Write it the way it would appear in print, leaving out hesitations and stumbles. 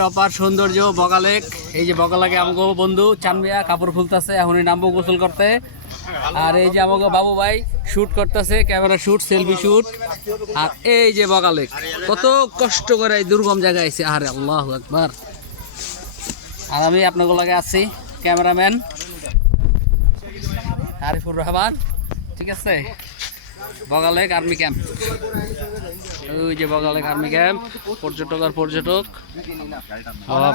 অপার সৌন্দর্য বগালেক। এই যে বগালেকে আমাকে বন্ধু চানমিয়া কাপড় খুলতেছে, এখনই নামবো গোসল করতে। আর এই যে আমাকে বাবু ভাই শুট করতেছে, ক্যামেরা শুট, সেলফি শুট। আর এই যে বগালেক, কত কষ্ট করে এই দুর্গম জায়গায় আইছে। আরে আল্লাহু আকবার। আর আমি আপনাদের লাগে আছি ক্যামেরাম্যান আরিফুর রহমান, ঠিক আছে। বগালেক আর্মি ক্যাম্প, ওই যে বগালেক আর্মি ক্যাম্প, পর্যটক আর পর্যটক। ভালো